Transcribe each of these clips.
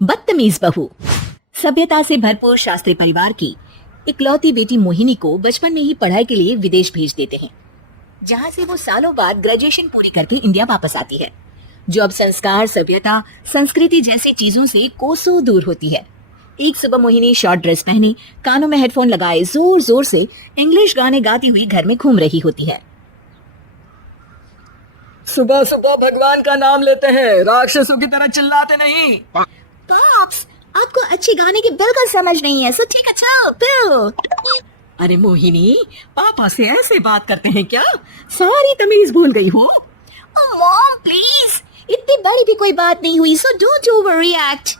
बदतमीज बहू। सभ्यता से भरपूर शास्त्री परिवार की इकलौती बेटी मोहिनी को बचपन में ही पढ़ाई के लिए विदेश भेज देते हैं, जहां से वो सालों बाद ग्रेजुएशन पूरी करके इंडिया वापस आती है, जो अब संस्कार, सभ्यता, संस्कृति जैसी चीजों से कोसों दूर होती है। एक सुबह मोहिनी शॉर्ट ड्रेस पहनी, कानों में हेडफोन लगाए जोर जोर से इंग्लिश गाने गाती हुई घर में घूम रही होती है। सुबह सुबह भगवान का नाम लेते हैं, राक्षसों की तरह चिल्लाते नहीं। पॉप्स, आपको अच्छे गाने की बिल्कुल समझ नहीं है, सो ठीक है चलो। अरे मोहिनी, पापा से ऐसे बात करते हैं क्या? सारी तमीज भूल गई हो। मॉम प्लीज, इतनी बड़ी भी कोई बात नहीं हुई, सो डोंट ओवररिएक्ट।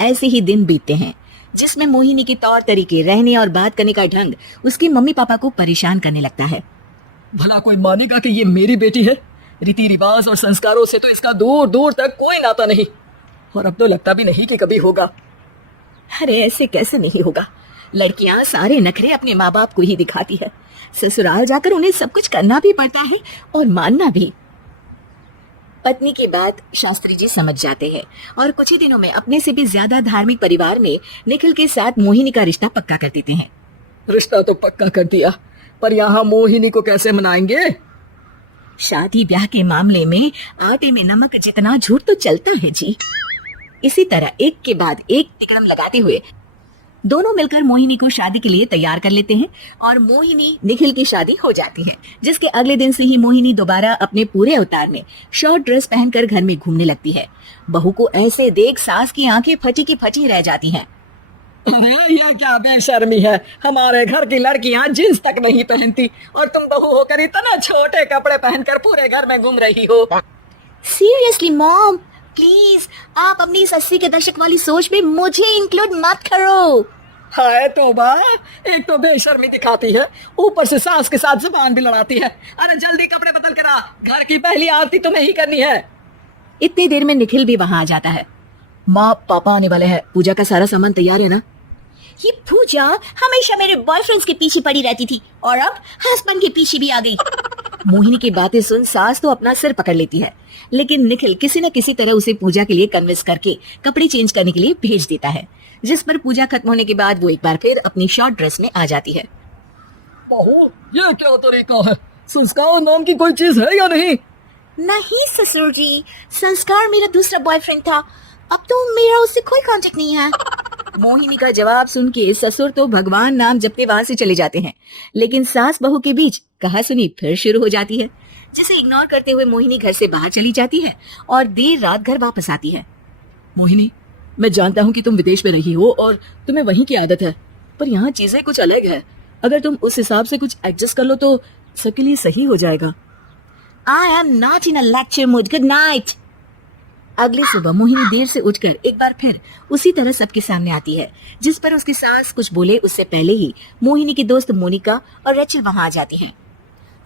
ऐसे ही दिन बीतते हैं जिसमें मोहिनी के तौर तरीके, रहने और बात करने का ढंग उसके मम्मी पापा को परेशान करने लगता है। भला कोई मानेगा कि ये मेरी बेटी है? रीति रिवाज और संस्कारों से तो इसका दूर दूर तक कोई नाता नहीं, और अब तो लगता भी नहीं कि कभी होगा। अरे ऐसे कैसे नहीं होगा? लड़कियां सारे नखरे अपने माँ बाप को ही दिखाती है। ससुराल जाकर उन्हें सब कुछ करना भी पड़ता है और मानना भी। पत्नी की बात शास्त्री जी समझ जाते हैं और कुछ ही दिनों में अपने से भी ज्यादा धार्मिक परिवार में निखिल के साथ मोहिनी का रिश्ता पक्का कर देते हैं। रिश्ता तो पक्का कर दिया, पर यहाँ मोहिनी को कैसे मनाएंगे? शादी ब्याह के मामले में आटे में नमक जितना झूठ तो चलता है जी। इसी तरह एक के बाद एक तिकड़म लगाते हुए दोनों मिलकर मोहिनी को शादी के लिए तैयार कर लेते हैं और मोहिनी निखिल की शादी हो जाती है, जिसके अगले दिन से ही मोहिनी दोबारा अपने पूरे अवतार में शॉर्ट ड्रेस पहनकर घर में घूमने लगती है। बहू को ऐसे देख सास की आंखें फटी की फटी रह जाती हैं। अरे यह क्या बेशर्मी है, हमारे घर की लड़कियां जींस तक नहीं पहनती और तुम बहू होकर इतना छोटे कपड़े पहनकर पूरे घर में घूम रही हो। सीरियसली मॉम, प्लीज आप अपनी इस 80 के दशक वाली सोच में मुझे इंक्लूड मत करो। हाय तौबा, एक तो बेशर्मी दिखाती है, ऊपर से सास के साथ जुबान भी लड़ाती है। अरे जल्दी कपड़े बदल कर आ, घर की पहली आरती तुम्हें ही करनी है। इतनी देर में निखिल भी वहां आ जाता है। माँ पापा आने वाले हैं, पूजा का सारा सामान तैयार है ना? ये पूजा हमेशा मेरे बॉयफ्रेंड्स के पीछे पड़ी रहती थी और अब हस्बैंड के पीछे भी आ गई। मोहिनी की बातें सुन सास तो अपना सिर पकड़ लेती है, लेकिन निखिल किसी न किसी तरह उसे पूजा के लिए कन्विंस करके कपड़े चेंज करने के लिए भेज देता है, जिस पर पूजा खत्म होने के बाद वो एक बार फिर अपनी शॉर्ट ड्रेस में आ जाती है। ओह, ये क्या तरीका है? संस्कार नाम की कोई चीज है या नहीं? नहीं ससुर जी, संस्कार मेरा दूसरा बॉयफ्रेंड था, अब तो मेरा उससे कोई कांटेक्ट नहीं है। मोहिनी का जवाब सुन के ससुर तो भगवान नाम जपते वहां से चले जाते हैं, लेकिन सास बहू के बीच कहासुनी फिर शुरू हो जाती है, जिसे इग्नोर करते हुए मोहिनी घर से बाहर चली जाती है और देर रात घर वापस आती है। मोहिनी, मैं जानता हूँ कि तुम विदेश में रही हो और तुम्हें वहीं की आदत है, पर यहाँ चीजें कुछ अलग है। अगर तुम उस हिसाब से कुछ एडजस्ट कर लो तो सबके लिए सही हो जाएगा। I am not in a lecture mood. Good night. अगली सुबह मोहिनी देर से उठकर एक बार फिर उसी तरह सबके सामने आती है, जिस पर उसकी सास कुछ बोले उससे पहले ही मोहिनी की दोस्त मोनिका और रेचल वहां आ जाती हैं।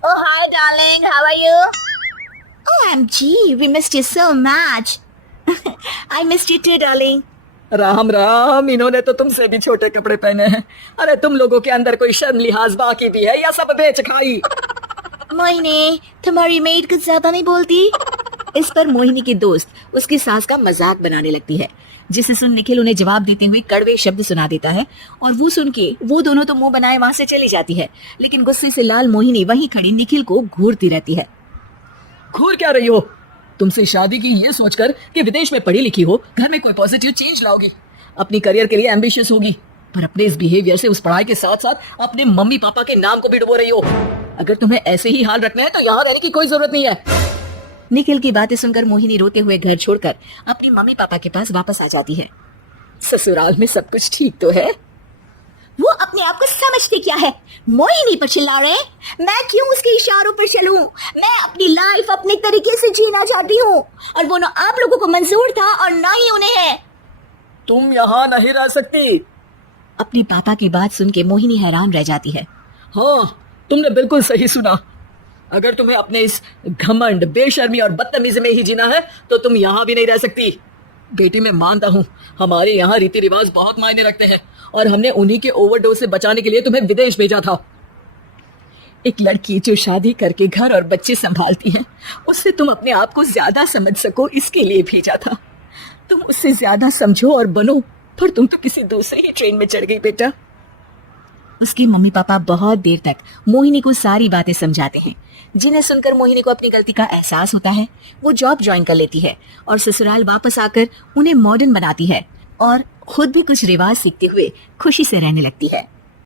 Oh hi darling, how are you? OMG, we missed you so much. I missed you too darling. Ram Ram, इन्होंने तो तुमसे भी छोटे कपड़े पहने हैं। अरे तुम लोगों के अंदर कोई शर्म लिहाज बाकी भी है या सब बेच खाई? मोहिनी, तुम्हारी मेड कुछ ज्यादा नहीं बोलती? इस पर मोहिनी की दोस्त उसकी सास का मजाक बनाने लगती है, जिसे सुन निखिल उन्हें जवाब देते हुए कड़वे शब्द सुना देता है और वो सुन के वो दोनों तो मुंह बनाए वहां से चली जाती है, लेकिन गुस्से से लाल मोहिनी वहीं खड़ी निखिल को घूरती रहती है। घूर क्या रही हो? तुमसे शादी की ये सोचकर कि विदेश में पढ़ी लिखी हो, घर में कोई पॉजिटिव चेंज लाओगी, अपनी करियर के लिए एम्बिशियस होगी, पर अपने इस बिहेवियर से उस पढ़ाई के साथ साथ अपने मम्मी पापा के नाम को भी डुबो रही हो। अगर तुम्हें ऐसे ही हाल रखना है तो यहाँ रहने की कोई जरूरत नहीं है। निखिल की बातें सुनकर मोहिनी रोते हुए घर छोड़कर अपनी मम्मी पापा के पास वापस आ जाती है। ससुराल में सब कुछ ठीक तो है? वो अपने आप को समझते क्या है? मोहिनी पर चिल्ला रहे हैं? मैं क्यों उसके इशारों पर चलूं? मैं अपनी लाइफ अपने तरीके से जीना चाहती हूँ और वो ना आप लोगों को मंजूर था और ना ही उन्हें है। तुम यहाँ नहीं रह सकती। अपनी पापा की बात सुन के मोहिनी हैरान रह जाती है। हाँ, तुमने बिल्कुल सही सुना। अगर तुम्हें अपने इस घमंड, बेशर्मी और बदतमीजी में ही जीना है तो तुम यहाँ भी नहीं रह सकती। बेटी, मैं मानता हूँ हमारे यहाँ रीति रिवाज बहुत मायने रखते हैं और हमने उन्हीं के ओवरडोज से बचाने के लिए तुम्हें विदेश भेजा था। एक लड़की जो शादी करके घर और बच्चे संभालती है, उससे तुम अपने आप को ज्यादा समझ सको इसके लिए भेजा था। तुम उससे ज्यादा समझो और बनो, पर तुम तो किसी दूसरे ही ट्रेन में चढ़ गई बेटा। उसके मम्मी पापा बहुत देर तक मोहिनी को सारी बातें समझाते हैं, जिन्हें सुनकर मोहिनी को अपनी गलती का एहसास होता है। वो जॉब ज्वाइन कर लेती है और ससुराल वापस आकर उन्हें मॉडर्न बनाती है और खुद भी कुछ रिवाज सीखते हुए खुशी से रहने लगती है।